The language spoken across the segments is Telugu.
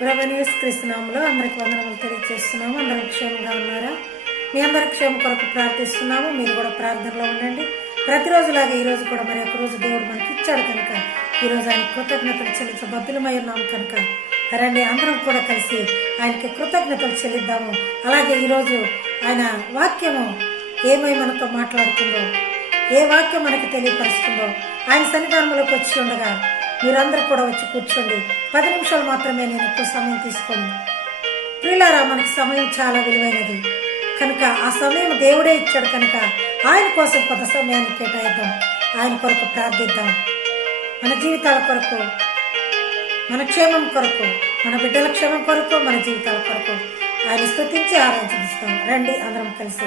ప్రభనేస్ కృష్ణనామంలో అందరికి వందనములు తెలియజేస్తున్నాము. అందరూ క్షేమంగా ఉన్నారా? మీ అందరి క్షేమం కొరకు ప్రార్థిస్తున్నాము. మీరు కూడా ప్రార్థనలో ఉండండి. ప్రతిరోజులాగా ఈరోజు కూడా మరి ఒక రోజు దేవుడు మనకి ఇచ్చాడు కనుక ఈ రోజు ఆయన కృతజ్ఞతలు చెల్లించ బద్దులమై ఉన్నాము కనుక రండి అందరం కూడా కలిసి ఆయనకి కృతజ్ఞతలు చెల్లిద్దాము. అలాగే ఈరోజు ఆయన వాక్యము ఏమై మనతో మాట్లాడుతుందో ఏ వాక్యం మనకి తెలియపరుస్తుందో ఆయన సన్నిధానంలోకి వచ్చి ఉండగా మీరందరూ కూడా వచ్చి కూర్చోండి. పది నిమిషాలు మాత్రమే నేను ఎక్కువ సమయం తీసుకోను. ప్రియులారా మనకి సమయం చాలా విలువైనది. కనుక ఆ సమయం దేవుడే ఇచ్చాడు కనుక ఆయన కోసం కొంత సమయాన్ని కేటాయిద్దాం. ఆయన కొరకు ప్రార్థిద్దాం. మన జీవితాల కొరకు మన క్షేమం కొరకు మన బిడ్డల క్షేమం కొరకు మన జీవితాల కొరకు ఆయన స్థుతించి ఆరాధిస్తాం. రండి అందరం కలిసి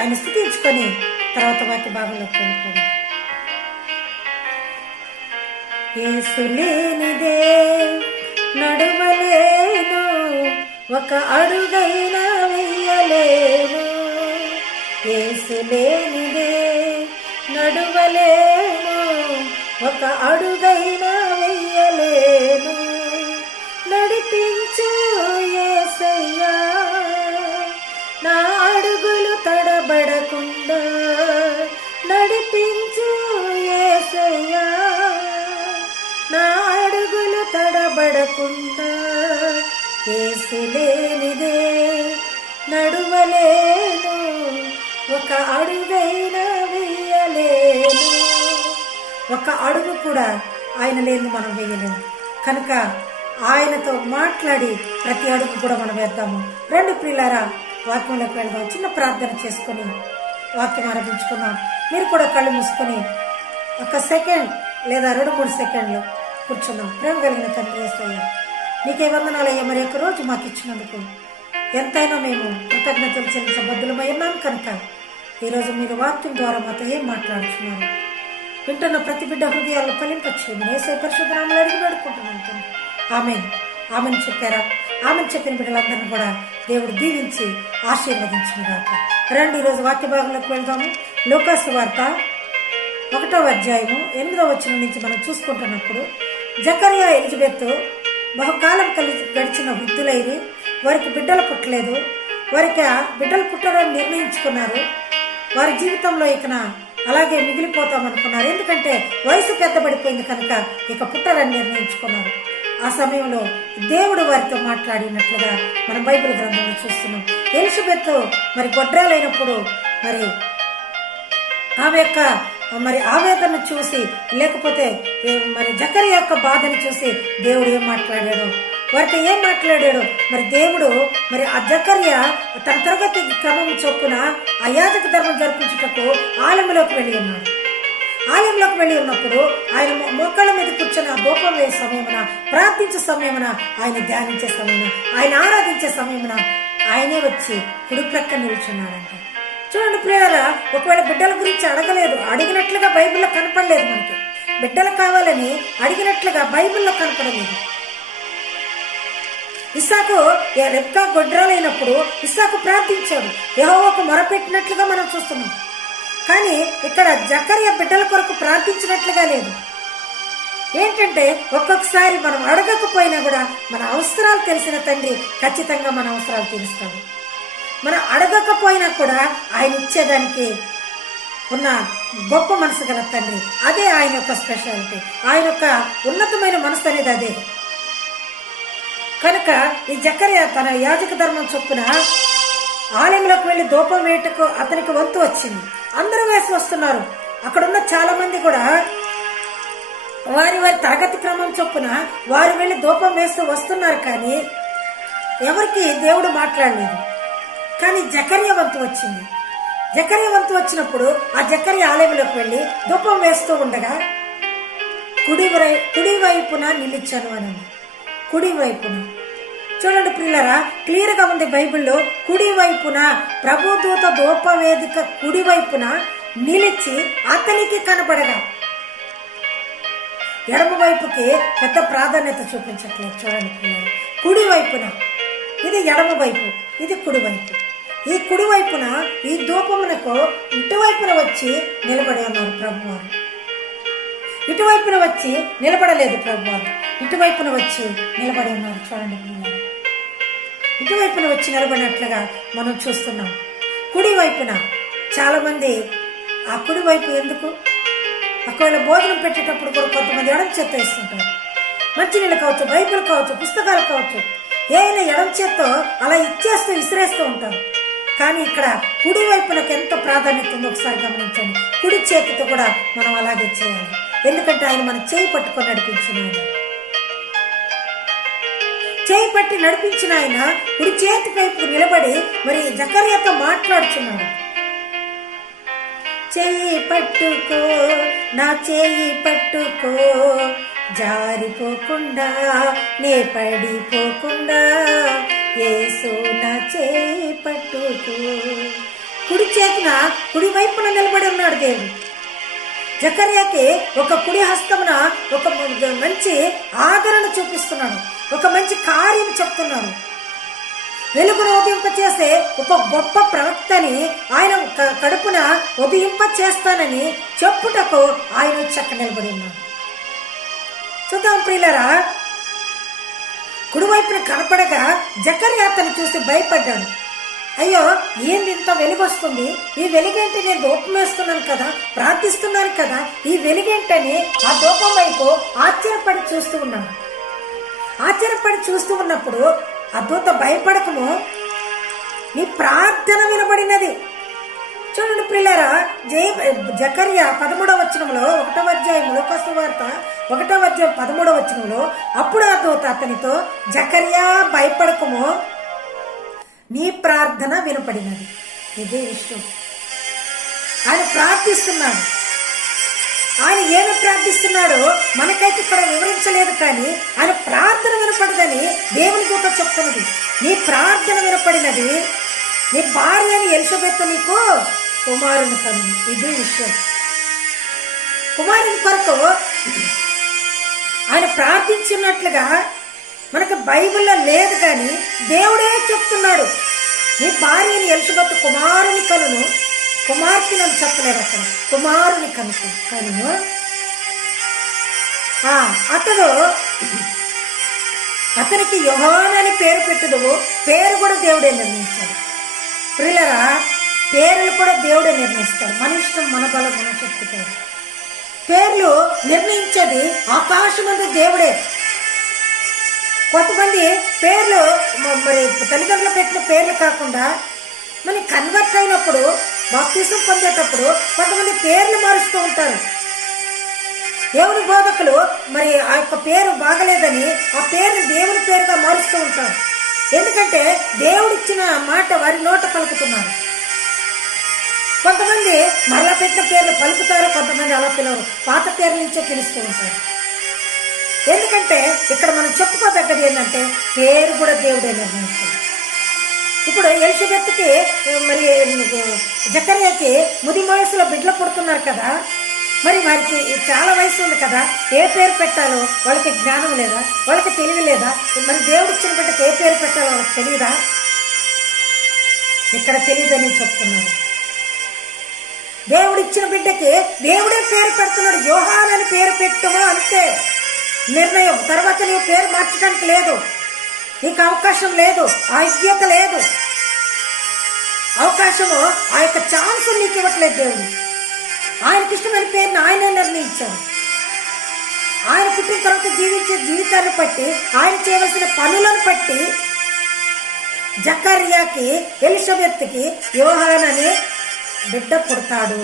ఆయన స్థుతించుకొని తర్వాత వాటి భాగంలోకి వెళ్ళిపోదాం. ఏసులేనిదే నడవలేను. ఒక అడుగైనా వెయ్యలేను ఏసులేనిదే నడువలేను. ఒక అడుగైనా వెయ్య తడబడకుండా ఏసులేనిదే నడువలేను. ఒక అడుగైనా వేయలేను. ఒక అడుగు కూడా ఆయన లేని మనం వేయలేము. కనుక ఆయనతో మాట్లాడి ప్రతి అడుగు కూడా మనం వేద్దాము. రెండు ప్రియులారా వాక్యంలోకి వెళ్దాం. చిన్న ప్రార్థన చేసుకొని వాక్యం ఆరంభించుకుందాం. మీరు కూడా కళ్ళు మూసుకొని ఒక సెకండ్ లేదా రెండు మూడు సెకండ్లు కూర్చున్నాం. ప్రేమ కలిగిన తండ్రి యేసయ్య నీకే వందనాలయ్యా మరి ఒక రోజు మాకు ఇచ్చినందుకు ఎంతైనా మేము కృతజ్ఞతలు చెల్లించబద్దులమై ఉన్నాం కనుక ఈరోజు మీరు వాక్యం ద్వారా మాతో ఏం మాట్లాడుతున్నారు? వింటున్న ప్రతి బిడ్డ హృదయాల్లో ఫలింపచ్చేయమని ఏసై పరిశుద్ధనామలు అడిగి పెడుకుంటున్నాం ఆమె ఆమెను. చెప్పారా? ఆమెను చెప్పిన బిడ్డలందరినీ కూడా దేవుడు దీవించి ఆశీర్వదించిన గాక. రండి ఈరోజు వాక్య భాగంలోకి వెళ్దాము. లోకాసు వార్త ఒకటో అధ్యాయము ఎనిమిదవ వచ్చిన నుంచి మనం చూసుకుంటున్నప్పుడు జకరియా ఎలిజబెత్ బహుకాలం కలిసి గడిచిన వృద్ధులైరి వారికి బిడ్డలు పుట్టలేదు. వారికి ఆ బిడ్డలు పుట్టడం నిర్ణయించుకున్నారు. వారి జీవితంలో ఇకన అలాగే మిగిలిపోతాం అనుకున్నారు. ఎందుకంటే వయసు పెద్దబడిపోయింది కనుక ఇక పుట్టరని నిర్ణయించుకున్నారు. ఆ సమయంలో దేవుడు వారితో మాట్లాడినట్లుగా మనం బైబిల్ గ్రంథంలో చూస్తున్నాం. ఎలిజబెత్ మరి గొడ్రాలైనప్పుడు మరి ఆమె యొక్క మరి ఆవేదన చూసి లేకపోతే మరి జకరి యొక్క బాధను చూసి దేవుడు ఏం మాట్లాడాడు? వారితో ఏం మాట్లాడాడు? మరి దేవుడు మరి ఆ జకర్య తన తరగతి క్రమం చొప్పున ఆ ధర్మం జరిపించుటకు ఆలయంలోకి వెళ్ళి ఉన్నాడు. ఆలయంలోకి వెళ్ళి ఉన్నప్పుడు ఆయన మొక్కల మోకాళ్ళ మీద కూర్చొని గోపం వేసే సమయమున ప్రార్థించే సమయమున ఆయన ధ్యానించే సమయమున ఆయన ఆరాధించే సమయమున ఆయనే వచ్చి కుడి ప్రక్క నిల్చున్నాడంట. చూడండి ప్రియారా? ఒకవేళ బిడ్డల గురించి అడగలేదు అడిగినట్లుగా బైబిల్లో కనపడలేదు మనకి. బిడ్డలు కావాలని అడిగినట్లుగా బైబిల్లో కనపడలేదు. ఇస్సాకు రెప్కా గొడ్రాలైనప్పుడు ఇస్సాకు ప్రార్థించాడు. యెహోవాకు మొరపెట్టినట్లుగా మనం చూస్తున్నాం. కానీ ఇక్కడ జకర్య బిడ్డల కొరకు ప్రార్థించినట్లుగా లేదు. ఏంటంటే ఒక్కొక్కసారి మనం అడగకపోయినా కూడా మన అవసరాలు తెలిసిన తండ్రి ఖచ్చితంగా మన అవసరాలు తీరుస్తాడు. మనం అడగకపోయినా కూడా ఆయన ఇచ్చేదానికి ఉన్న గొప్ప మనసు గల తండ్రి. అదే ఆయన యొక్క స్పెషాలిటీ ఆయన యొక్క ఉన్నతమైన మనసు అనేది అదే. కనుక ఈ జకర్య తన యాజక ధర్మం చొప్పున ఆలయంలోకి వెళ్ళి దూపం వేటకు అతనికి వంతు వచ్చింది. అందరూ వేసి వస్తున్నారు. అక్కడ ఉన్న చాలా మంది కూడా వారి వారి తరగతి క్రమం చొప్పున వారు వెళ్ళి దూపం వేస్తూ వస్తున్నారు కానీ ఎవరికి దేవుడు మాట్లాడలేదు. కానీ జకర్య వంతు వచ్చింది. జకర్య వంతు వచ్చినప్పుడు ఆ జకర్య ఆలయంలోకి వెళ్ళి ధూపం వేస్తూ ఉండగా కుడి కుడివైపున కుడి వైపున నిలిచాను అని కుడివైపున కుడి వైపున. చూడండి పిల్లరా క్లియర్గా ఉంది బైబిల్లో కుడి వైపున ప్రభుదూత ధూపవేదిక కుడి వైపున నిలిచి అతనికి కనబడగా. ఎడమ వైపుకి పెద్ద ప్రాధాన్యత చూపించట్లేదు. చూడండి పిల్లలు కుడి వైపున. ఇది ఎడమ వైపు. ఇది కుడి వైపు. ఈ కుడి వైపున ఈ ధూపమునకు ఇటువైపున వచ్చి నిలబడి ఉన్నారు ప్రభువారు. ఇటువైపున వచ్చి నిలబడలేదు ప్రభువారు. ఇటువైపున వచ్చి నిలబడి ఉన్నారు చూడండి ఇటువైపున వచ్చి నిలబడినట్లుగా మనం చూస్తున్నాం. కుడి వైపున ఆ కుడి వైపు ఎందుకు? ఒకవేళ భోజనం పెట్టేటప్పుడు కూడా కొంతమంది ఎడం చేత్తో ఇస్తుంటారు మంచినీళ్ళు కావచ్చు బైబిల్ కావచ్చు పుస్తకాలు కావచ్చు ఏదైనా ఎడం చేత్తో అలా ఇచ్చేస్తూ విసిరేస్తూ ఉంటారు. కానీ ఇక్కడ కుడి వైపునకు ఎంత ప్రాధాన్యత ఉందో ఒకసారి గమనించండి. కుడి చేతితో కూడా మనం అలాగే చేయాలి. ఎందుకంటే ఆయన మన చేయి పట్టుకొని నడిపించిన ఆయన. చేయి పట్టి నడిపించిన ఆయన కుడి చేతి వైపు నిలబడి మరి జకర్యతో మాట్లాడుచున్నాడు చేయి పట్టుకో నా చేయి పట్టుకో జారిపోకుండా నే పడిపోకుండా ఏసు నా చేయి పట్టుకో కుడి చేతిన కుడి వైపున నిలబడి ఉన్నాడు దేవుడు. జకర్యాకి ఒక కుడి హస్తమున ఒక మంచి ఆదరణ చూపిస్తున్నాడు. ఒక మంచి కార్యం చెప్తున్నాడు. వెలుగును ఉదయింప చేసే ఒక గొప్ప ప్రవక్తని ఆయన కడుపున ఉదయింప చేస్తానని చెప్పుటకు ఆయన చక్క నిలబడి ఉన్నాడు. చూద్దాం ప్రియులరా కుడివైపున కనపడగా జకర్య అతను చూసి భయపడ్డాడు. అయ్యో ఏంది ఇంత వెలుగొస్తుంది? ఈ వెలుగేంటి నేను దూపం వేస్తున్నాను కదా? ప్రార్థిస్తున్నాను కదా? ఈ వెలుగేంటని ఆ దూపం వైపు ఆశ్చర్యపడి చూస్తూ ఉన్నాను ఆశ్చర్యపడి చూస్తూ ఉన్నప్పుడు ఆ భయపడకము. నీ ప్రార్థన వినబడినది. చూడండి పిల్లరా జై జకర్య పదమూడవ వచనంలో ఒకటవ అధ్యాయం కొత్త వార్త ఒకటవ అధ్యాయం పదమూడవ వచనంలో అప్పుడు ఆ దూత అతనితో జకర్యా భయపడకము. నీ ప్రార్థన వినపడినది. ఇదే విషయం. ఆయన ప్రార్థిస్తున్నాడు. ఆయన ఏమి ప్రార్థిస్తున్నాడో మనకైతే ఇక్కడ వివరించలేదు కానీ ఆయన ప్రార్థన వినపడదని దేవుని దూత చెప్తున్నది. నీ ప్రార్థన వినపడినది. నీ భార్య అని ఎలిజబెత్ నీకు కుమారుని కను ఇది విషయం. కుమారుని కొరకు ఆయన ప్రార్థించినట్లుగా మనకు బైబిల్లో లేదు కానీ దేవుడే చెప్తున్నాడు. నీ భార్యని ఎలిజబెత్ కుమారుని కనును. కుమార్తె నన్ను చెప్పలేదు అతను. కుమారుని కనుక కను ఆ, అతడు అతనికి యోహాన్ అని పేరు పెట్టదు పేరు కూడా దేవుడే నిర్ణయించాడు. ప్రిల్లరా పేర్లు కూడా దేవుడే నిర్ణయిస్తాడు మన ఇష్టం మన బలం మన శక్తి కాదు. పేర్లు నిర్ణయించేది ఆకాశమందు దేవుడే. కొంతమంది పేర్లు మరి తల్లిదండ్రులు పెట్టిన పేర్లు కాకుండా మరి కన్వర్ట్ అయినప్పుడు బాప్తిజం పొందేటప్పుడు కొంతమంది పేర్లు మారుస్తూ ఉంటారు. దేవుని బోధకులు మరి ఆ యొక్క పేరు బాగలేదని ఆ పేరుని దేవుని పేరుగా మారుస్తూ ఉంటారు. ఎందుకంటే దేవుడిచ్చిన మాట పెట్టిన పేర్లు పలుకుతారు కొంతమంది అలా పిలవరు. పాత పేర్ల నుంచే పిలుస్తూ ఉంటారు. ఎందుకంటే ఇక్కడ మనం చెప్పుకోదగ్గది ఏంటంటే పేరు కూడా దేవుడే నిర్ణయించాడు. ఇప్పుడు ఎలిజబెత్కి మరి జకర్యాకి ముది వయసులో బిడ్డలు పుడుతున్నారు కదా. మరి వారికి చాలా వయసు ఉంది కదా. ఏ పేరు పెట్టాలో వాళ్ళకి జ్ఞానం లేదా? వాళ్ళకి తెలివి లేదా? మరి దేవుడు ఇచ్చిన బిడ్డకి ఏ పేరు పెట్టాలో వాళ్ళకి తెలియదా? ఇక్కడ తెలియదని చెప్తున్నారు దేవుడిచ్చిన బిడ్డకి దేవుడే పేరు పెడుతున్నాడు. యోహాన్ అని పేరు పెట్టమో అంతే నిర్ణయం. తర్వాత నీవు పేరు మార్చడానికి లేదు. నీకు అవకాశం లేదు. ఆ లేదు. అవకాశము ఆ యొక్క ఛాన్స్ నీకు ఇవ్వట్లేదు దేవుడు. ఆయనకి ఇష్టమైన పేరుని ఆయనే నిర్ణయించాడు. ఆయన పుట్టిన తర్వాత జీవించే జీవితాన్ని బట్టి ఆయన చేయవలసిన పనులను బట్టి జకర్యాకి ఎలిజబెత్కి యోహాన్ అనే బిడ్డ పుడతాడు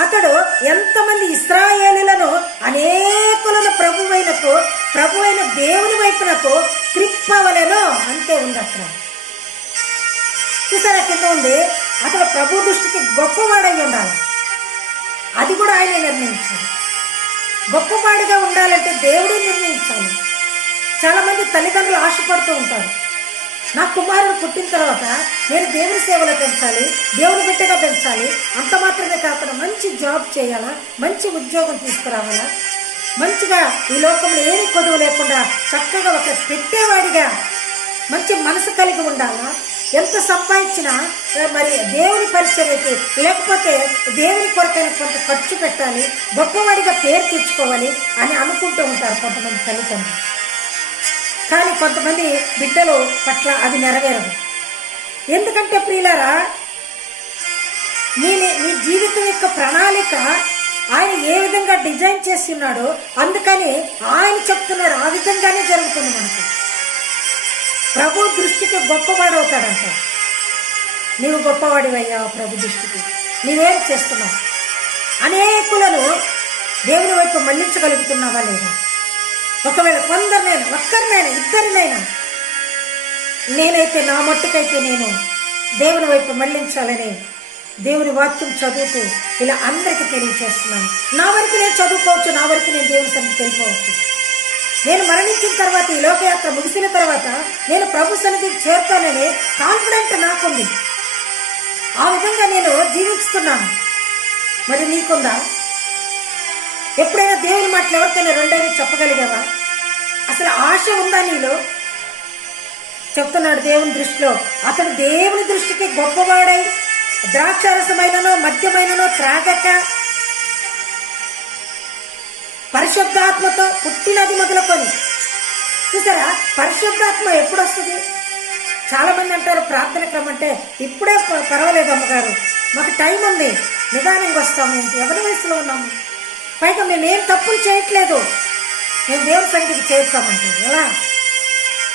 అతడు ఎంతమంది ఇస్రాయేలులను అనేకులను ప్రభువైనకు ప్రభువైన దేవుని వైపునకు త్రిప్పవలెనో అంతే ఉంది అక్కడ చూసారా కింద ఉంది? అతడు ప్రభు దృష్టికి గొప్పవాడై ఉండాలి. అది కూడా ఆయన నిర్ణయించాడు గొప్పవాడిగా ఉండాలంటే దేవుడే నిర్ణయించాలి. చాలామంది తల్లిదండ్రులు ఆశపడుతూ ఉంటారు. నా కుమారుడు పుట్టిన తర్వాత నేను దేవుని సేవలో పెంచాలి దేవుని బిడ్డగా పెంచాలి. అంత మాత్రమే కాకుండా మంచి జాబ్ చేయాలా? మంచి ఉద్యోగం తీసుకురావాలా? మంచిగా ఈ లోకంలో ఏమి కొదువు లేకుండా చక్కగా ఒక పెట్టేవాడిగా మంచి మనసు కలిగి ఉండాలా? ఎంత సంపాదించినా మరి దేవుని పరిచర్యకి లేకపోతే దేవుని కొరకైన కొంత ఖర్చు పెట్టాలి గొప్పవాడిగా పేరు తెచ్చుకోవాలి అని అనుకుంటూ ఉంటారు కొంతమంది తల్లిదండ్రులు. కానీ కొంతమంది బిడ్డలు పట్ల అది నెరవేరదు. ఎందుకంటే ప్రియులారా నీ నీ జీవితం యొక్క ప్రణాళిక ఆయన ఏ విధంగా డిజైన్ చేసి ఉన్నాడో అందుకని ఆయన చెప్తున్నాడు ఆ విధంగానే జరుగుతుంది మనకు. ప్రభు దృష్టికి గొప్పవాడవుతాడంట నీవు గొప్పవాడివయ్యావు ప్రభు దృష్టికి. నీవేం చేస్తున్నావు? అనేకులను దేవుని వైపు మళ్ళించగలుగుతున్నావా లేదా? ఒకవేళ కొందరినైనా ఒక్కరినైనా ఇద్దరినైనా నేనైతే నా మట్టుకైతే నేను దేవుని వైపు మళ్ళించాలని దేవుని వాక్యం చదువుతూ ఇలా అందరికీ తెలియచేస్తున్నాను. నా వరకు నేను చదువుకోవచ్చు నా వరకు నేను దేవుని సన్నిధికి వెళ్ళిపోవచ్చు. నేను మరణించిన తర్వాత ఈ లోకయాత్ర ముగిసిన తర్వాత నేను ప్రభు సన్నిధికి చేరుతానని కాన్ఫిడెంట్ నాకుంది. ఆ విధంగా నేను జీవిస్తున్నాను మరి నీకుందా ఎప్పుడైనా దేవుని మాటలు ఎవరికైనా రెండైనా చెప్పగలిగావా? అసలు ఆశ ఉందా నీలో? చెప్తున్నాడు దేవుని దృష్టిలో. అతడు దేవుని దృష్టికి గొప్పవాడై ద్రాక్షారసమైననో మద్యమైననో త్రాగక పరిశుద్ధాత్మతో పుట్టినది మొదలుకొని. చూసారా? పరిశుద్ధాత్మ ఎప్పుడు వస్తుంది చాలా మంది అంటారు ప్రార్థన క్రమం అంటే ఇప్పుడే పర్వాలేదు అమ్మగారు. మాకు టైం ఉంది. నిదానంగా వస్తాము. ఎవరి వయసులో ఉన్నాము? పైగా మేమేం తప్పులు చేయట్లేదు. మేము దేవుని సంగతికి చేరుతామంటారు ఎలా?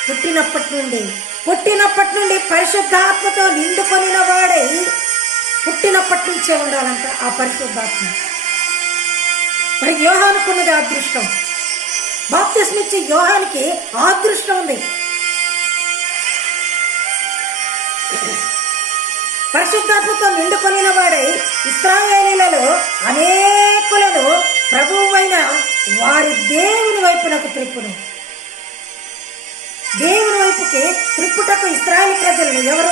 పుట్టినప్పటి నుండి పుట్టినప్పటి నుండి పరిశుద్ధాత్మతో నిండుకొనిన వాడై పుట్టినప్పటి నుంచే ఉండాలంట ఆ పరిశుద్ధాత్మ. మరి యోహానుకున్నది అదృష్టం. బాప్తిస్మిచ్చి యోహానికి అదృష్టం ఉంది. పరిశుద్ధాత్మతో నిండుకొనిన వాడై ఇస్రాయేలీలలో అనేకులను ప్రభువైన వారి దేవుని వైపునకు త్రిప్పును. దేవుని వైపుకి త్రిప్పుటకు ఇస్రాయల్ ప్రజలు ఎవరు?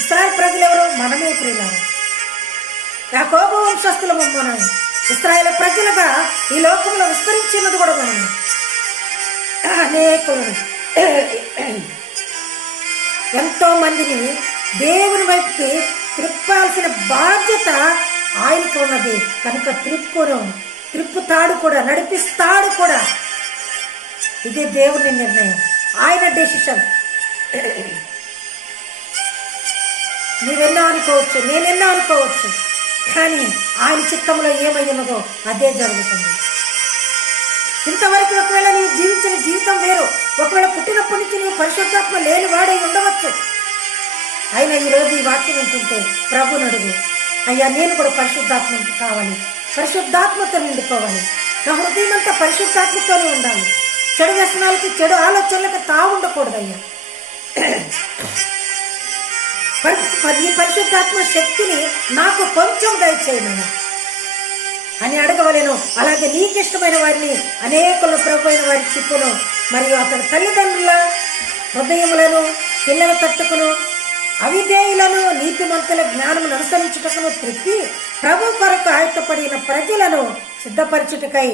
ఇస్రాయల్ ప్రజలు ఎవరు? మనమే ప్రియులారు నా వంశస్థులము మనం ఇస్రాయల్ ప్రజలుగా ఈ లోకంలో విస్తరించినది కూడా మనం అనేకులు. ఎంతో మందిని దేవుని వైపుకి త్రిప్పాల్సిన బాధ్యత ఆయనకు ఉన్నది. కనుక త్రిప్పును త్రిప్పుతాడు కూడా నడిపిస్తాడు కూడా. ఇది దేవుని నిర్ణయం. ఆయన డెసిషన్ నువ్వెన్నో అనుకోవచ్చు నేనెన్నో అనుకోవచ్చు కానీ ఆయన చిత్తంలో ఏమయ్యనుగో అదే జరుగుతుంది. ఇంతవరకు ఒకవేళ నీవు జీవించిన జీవితం వేరు ఒకవేళ పుట్టినప్పటి నుంచి నీవు పరిశుద్ధాత్మ లేని వాడై ఉండవచ్చు. అయినా ఈరోజు ఈ వాక్యం వింటుంటే ప్రభు నడుగు అయ్యా నేను కూడా పరిశుద్ధాత్మ కావాలి. పరిశుద్ధాత్మతో నిండిపోవాలి. నా హృదయం అంతా పరిశుద్ధాత్మతోనే ఉండాలి. చెడు వ్యసనాలకి చెడు ఆలోచనలకు తావు ఉండకూడదు అయ్యా ఈ పరిశుద్ధాత్మ శక్తిని నాకు కొంచెం దయచేయమని అని అడగవలేను. అలాగే నీకు ఇష్టమైన వారిని అనేకులు ప్రభుత్వ వారి చిప్పును. మరియు అతని తల్లిదండ్రుల హృదయములను పిల్లల తట్టుకును అవిధేయులను నీతిమంతుల జ్ఞానమును అనుసరించుటకును త్రిప్పి ప్రభు కొరకు ఆయత్తపడిన ప్రజలను సిద్ధపరచుటకై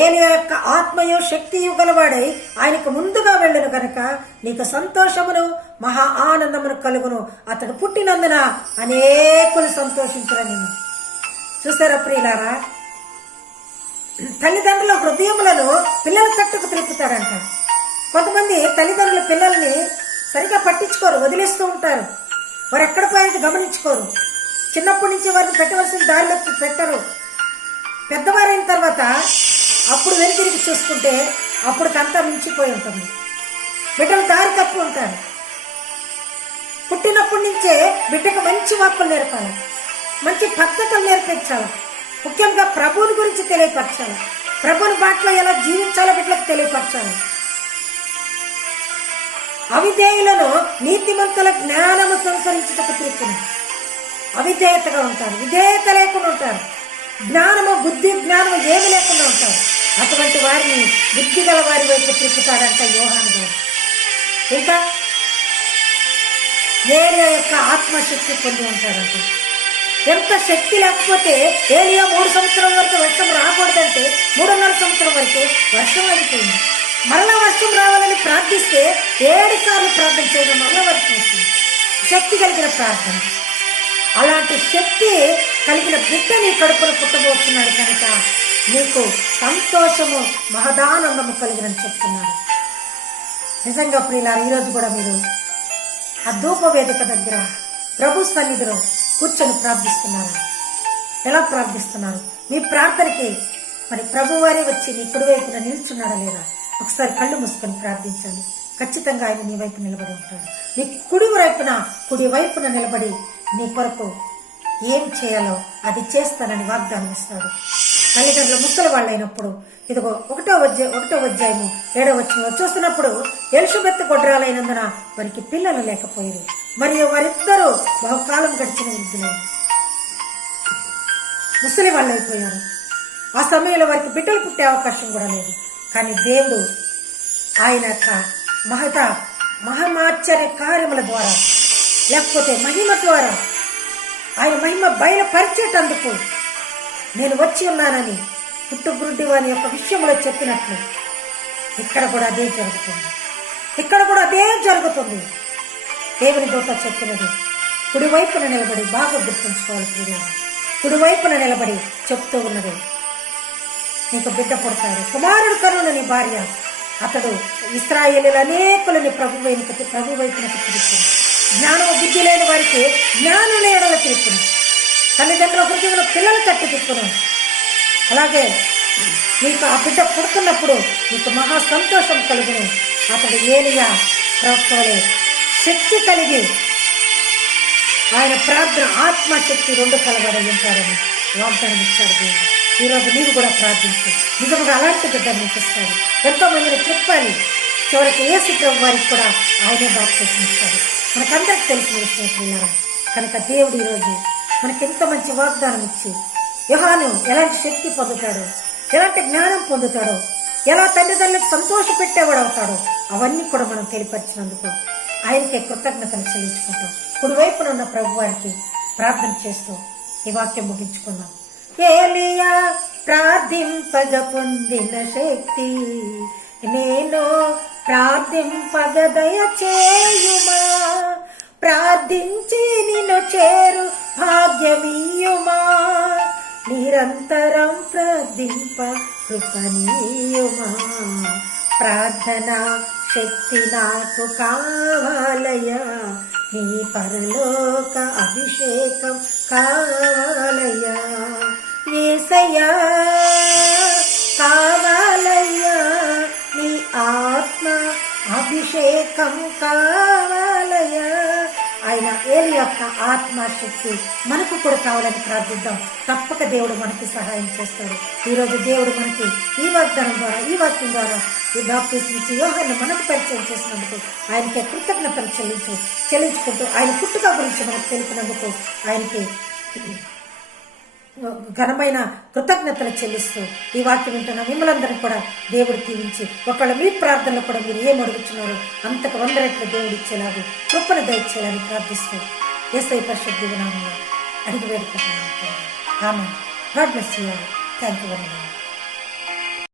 ఏలి యొక్క ఆత్మయు శక్తియు గలవాడై ఆయనకు ముందుగా వెళ్ళను కనుక నీకు సంతోషమును మహా ఆనందమును కలుగును. అతడు పుట్టినందున అనేకులు సంతోషించరని చూసారా ప్రియులారా? తల్లిదండ్రుల హృదయములను పిల్లల తట్టుకు తెలుపుతారంట. కొంతమంది తల్లిదండ్రుల పిల్లల్ని సరిగా పట్టించుకోరు వదిలేస్తూ ఉంటారు. వారు ఎక్కడ పోయినట్టు గమనించుకోరు. చిన్నప్పటి నుంచి వారిని పెట్టవలసిన దారిలో పెట్టరు. పెద్దవారైన తర్వాత అప్పుడు వెనుతిరిగి చూసుకుంటే అప్పటికంతా మించిపోయి ఉంటుంది. బిడ్డలు దారి తప్పి ఉంటారు. పుట్టినప్పటి నుంచే బిడ్డకు మంచి వాక్కులు నేర్పాలి. మంచి పద్ధతులు నేర్పించాలి. ముఖ్యంగా ప్రభువుని గురించి తెలియపరచాలి. ప్రభుని బాటలో ఎలా జీవించాలో బిడ్డలకు తెలియపరచాలి. అవిధేయులను నీతిమంతుల జ్ఞానము సంసరించుటకు తీర్పును అవిధేయతగా ఉంటారు. విధేయత లేకుండా ఉంటారు. జ్ఞానము బుద్ధి జ్ఞానము ఏమి లేకుండా ఉంటారు. అటువంటి వారిని బుద్ధి గల వారి వైపు తిప్పుతాడంట యోహాను గారు ఇంకా ఏలియా యొక్క ఆత్మశక్తి పొంది ఉంటాడంట. ఎంత శక్తి లేకపోతే ఏలియా మూడు సంవత్సరం వరకు వర్షం రాకూడదంటే మూడున్నర సంవత్సరం వరకు వర్షం అయిపోయింది. మరలా వర్షం రావాలని ప్రార్థిస్తే ఏడు సార్లు ప్రార్థన చేయడం మరలా వర్షం వస్తుంది శక్తి కలిగిన ప్రార్థన. అలాంటి శక్తి కలిగిన బిడ్డ నీ కడుపున పుట్టబోతున్నాడు కనుక నీకు సంతోషము మహదానందము కలిగినని చెప్తున్నాడు నిజంగా ప్రియులారు ఈరోజు కూడా మీరు ఆ ధూప వేదిక దగ్గర ప్రభు సన్నిధిలో కూర్చొని ప్రార్థిస్తున్నారు. ఎలా ప్రార్థిస్తున్నారు? మీ ప్రార్థనకి మరి ప్రభువారే వచ్చి నీ కుడివైపున నిల్చున్నాడా లేదా? ఒకసారి కళ్ళు మూసుకొని ప్రార్థించండి. ఖచ్చితంగా ఆయన నీ వైపు నిలబడి ఉంటాడు. నీ కుడి వైపున కుడి వైపున నిలబడి నీ కొరకు ఏం చేయాలో అది చేస్తానని వాగ్దానం ఇస్తాడు. తల్లిదండ్రులు ముసలి వాళ్ళు అయినప్పుడు ఇదిగో ఒకటో అధ్యాయం ఒకటో అధ్యాయము ఏడో వచ్చిన చూస్తున్నప్పుడు ఎలుషబెత్త గొడ్రాలైనందున వారికి పిల్లలు లేకపోయారు. మరియు వారిద్దరూ బహుకాలం గడిచిన వృద్ధులే ముసలి వాళ్ళు అయిపోయారు ఆ సమయంలో వారికి బిడ్డలు పుట్టే అవకాశం కూడా లేదు. కానీ దేవుడు ఆయన యొక్క మహత మహమాశ్చర్య కార్యముల ద్వారా లేకపోతే మహిమ ద్వారా ఆయన మహిమ బయలుపరిచేటందుకు నేను వచ్చి ఉన్నానని పుట్టుగురుడ్డి వారి యొక్క విషయంలో చెప్పినట్లు ఇక్కడ కూడా అదే జరుగుతుంది. ఇక్కడ కూడా అదే జరుగుతుంది. దేవుని దూత చెప్పినది కుడివైపున నిలబడి బాగా గుర్తుంచుకోవాలి కుడివైపున నిలబడి చెప్తూ ఉన్నది నీకు బిడ్డ పుడతాడు. కుమారుడు కరుణ నీ భార్య. అతడు ఇస్రాయేలీల అనేకులని ప్రభు వైపు ప్రభు వైపునకు తిరుగుతుంది. జ్ఞానం బుద్ధి లేని వారికి జ్ఞానం లేడల తిరుగును తల్లిదండ్రుల హృదయంలో పిల్లలు తట్టు తిప్పును అలాగే నీకు ఆ బిడ్డ పుడుతున్నప్పుడు నీకు మహా సంతోషం కలుగును. అతడు ఏలియా ప్రవక్తలే శక్తి కలిగి ఆయన ప్రార్థన ఆత్మశక్తి రెండు కలబడి ఉంటాడని వాగ్దానం ఇచ్చాడు దేవుడు. ఈరోజు మీరు కూడా ప్రార్థించు నిజంగా అలాంటి బిడ్డ మీకు ఇస్తాడు. ఎంతో మందిని చెప్పాలి చివరికి ఏసు ప్రభు వారికి కూడా ఆయనే బాప్తీసం ఇస్తాడు. మనకందరికి తెలిసిన విషయం పిల్లరా కనుక దేవుడు ఈరోజు మనకి ఎంత మంచి వాగ్దానం ఇచ్చి యుహాను ఎలాంటి శక్తి పొందుతాడో ఎలాంటి జ్ఞానం పొందుతాడో ఎలా తల్లిదండ్రులకు సంతోష పెట్టేవాడు అవుతాడో అవన్నీ కూడా మనం తెలియపరిచినందుకు ఆయనకే కృతజ్ఞతలు చెల్లించుకుంటాం కుడివైపున ఉన్న ప్రభు వారికి ప్రార్థన చేస్తూ ఈ వాక్యం ముగించుకున్నాం ఏలియా ప్రార్థింపగ పొందిన శక్తి. నేను ప్రార్థింపగ దయచేయుమా ప్రార్థించి నిన్ను చేరు భాగ్యమీయుమా. నిరంతరం ప్రార్థింప కృపనీయుమా ప్రార్థన శక్తి నాకు కావాలయ్యా. నీ పరలోక అభిషేకం కావాలయ్యా. ఏసయ్యా కావాలయ్యా నీ ఆత్మ అభిషేకం కావాలయ్యా. ఆయన ఏలి యొక్క ఆత్మశక్తి మనకు కూడా కావాలని ప్రార్థిద్దాం. తప్పక దేవుడు మనకి సహాయం చేస్తాడు. ఈరోజు దేవుడు మనకి ఈ వాగ్దానం ద్వారా ఈ వాక్యం ద్వారా ఈ డాక్టర్స్ నుంచి యోగాన్ని మనకు పరిచయం చేసినందుకు ఆయనకి కృతజ్ఞతలు చెల్లించు చెల్లించుకుంటూ ఆయన పుట్టుక గురించి మనకు తెలిపినందుకు ఆయనకి ఘనమైన కృతజ్ఞతలు చెల్లిస్తూ ఈ వాక్యం వింటున్న మిమ్మల్ందరూ కూడా దేవుడు దీవించి ఒకవేళ మీ ప్రార్థనలో కూడా మీరు ఏం అడుగుతున్నారో అంతకు వంద రెట్లు దేవుడు ఇచ్చేలాగా కృపను దయచేయాలని ప్రార్థిస్తూ ఎస్ఐ పరిశుద్ధి వినామంలో అడిగి వేడుకుంటున్నాను ఆమె God bless you thank you very much.